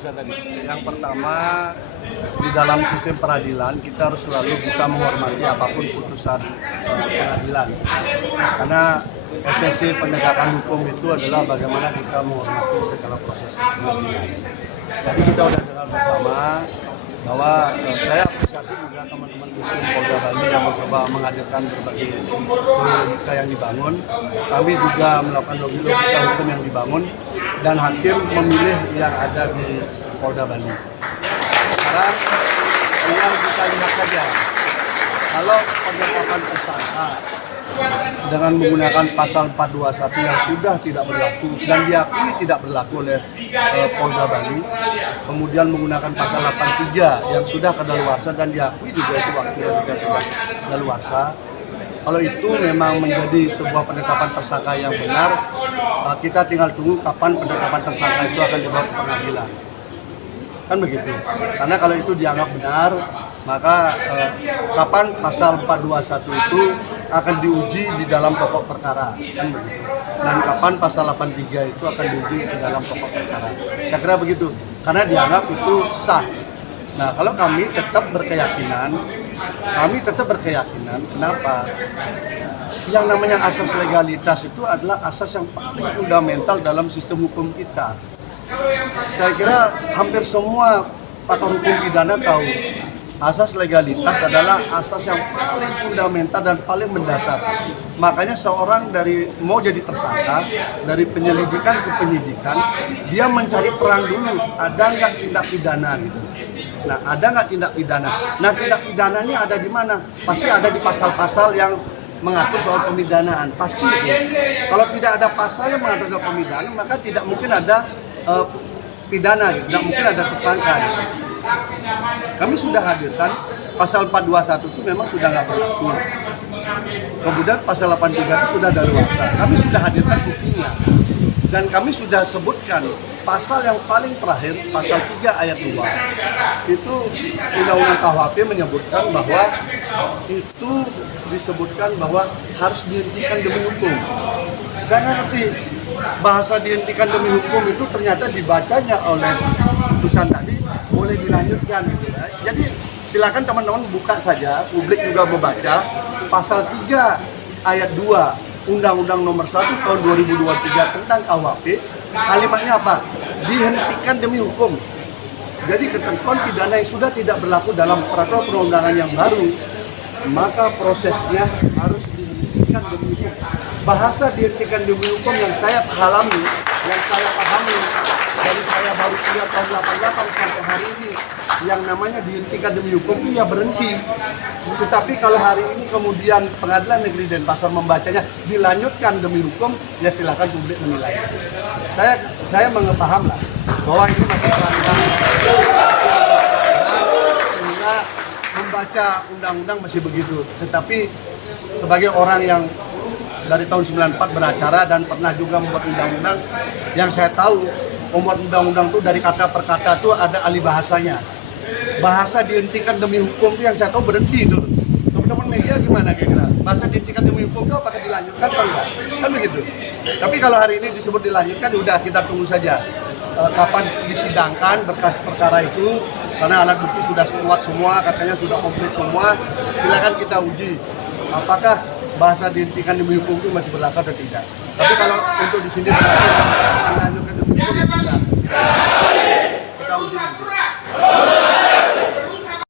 bisa tadi? Yang pertama, di dalam sistem peradilan kita harus selalu bisa menghormati apapun putusan pengadilan. Karena esensi penegakan hukum itu adalah bagaimana kita menghormati segala proses pengadilan. Jadi kita sudah dengar bersama bahwa saya apresiasi juga teman-teman hukum Polda Bali yang mencoba menghadirkan berbagai logika yang dibangun. Kami juga melakukan logika hukum yang dibangun dan hakim memilih yang ada di Polda Bali. Sekarang tinggal kita lihat saja, kalau penetapan tersangka dengan menggunakan pasal 421 yang sudah tidak berlaku dan diakui tidak berlaku oleh Polda Bali, kemudian menggunakan pasal 83 yang sudah kadaluarsa dan diakui juga itu waktunya juga sudah kadaluarsa. Kalau itu memang menjadi sebuah penetapan tersangka yang benar, kita tinggal tunggu kapan penetapan tersangka itu akan dibawa ke pengadilan. Kan begitu. Karena kalau itu dianggap benar, maka kapan pasal 421 itu akan diuji di dalam pokok perkara, kan begitu. Dan kapan pasal 83 itu akan diuji di dalam pokok perkara. Saya kira begitu. Karena dianggap itu sah. Nah, kalau kami tetap berkeyakinan, kenapa? Yang namanya asas legalitas itu adalah asas yang paling fundamental dalam sistem hukum kita. Saya kira hampir semua pakar hukum pidana tahu asas legalitas adalah asas yang paling fundamental dan paling mendasar. Makanya seorang dari mau jadi tersangka, dari penyelidikan ke penyidikan, dia mencari terang dulu, ada nggak tindak pidana gitu. Nah, ada nggak tindak pidana? Nah, tindak pidananya ada di mana? Pasti ada di pasal-pasal yang mengatur soal pemidanaan. Pasti itu. Kalau tidak ada pasal yang mengatur soal pemidanaan, maka tidak mungkin ada pidana, gitu. Tidak mungkin ada tersangka. Gitu. Kami sudah hadirkan pasal 421 itu memang sudah nggak berlaku. Kemudian pasal 83 itu sudah daluarsa. Kami sudah hadirkan buktinya. Dan kami sudah sebutkan pasal yang paling terakhir, pasal 3 ayat 2. Itu Undang-Undang KUHP menyebutkan bahwa itu disebutkan bahwa harus dihentikan demi hukum. Saya nggak ngerti bahasa dihentikan demi hukum itu ternyata dibacanya oleh putusan tadi boleh dilanjutkan gitu. Jadi silakan teman-teman buka saja, publik juga membaca pasal 3 ayat 2 Undang-Undang Nomor 1 Tahun 2023 tentang KUHP. Kalimatnya apa? Dihentikan demi hukum. Jadi ketentuan pidana yang sudah tidak berlaku dalam peraturan perundangan yang baru, maka prosesnya harus dihentikan demi hukum. Bahasa dihentikan demi hukum yang saya alami, yang saya pahami dari saya baru kuliah tahun 88 sampai hari ini, yang namanya dihentikan demi hukum itu ya berhenti. Tetapi kalau hari ini kemudian Pengadilan Negeri Denpasar membacanya dilanjutkan demi hukum, ya silakan publik menilai. Saya mengepaham lah bahwa ini masih pelanggaran, sehingga membaca undang-undang masih begitu. Tetapi sebagai orang yang dari tahun 94 beracara dan pernah juga membuat undang-undang, yang saya tahu membuat undang-undang itu dari kata per kata itu ada alih bahasanya. Bahasa dihentikan demi hukum itu yang saya tahu berhenti dulu. Teman-teman media gimana kira-kira? Bahasa dihentikan demi hukum itu apakah dilanjutkan atau enggak? Kan begitu. Tapi kalau hari ini disebut dilanjutkan, udah kita tunggu saja kapan disidangkan berkas perkara itu, karena alat bukti sudah kuat semua, katanya sudah komplit semua. Silakan kita uji apakah bahasa dihentikan demi hukum itu masih berlaku atau tidak. Tapi kalau untuk di sini dilanjutkan demi hukum ya sudah. Kita uji.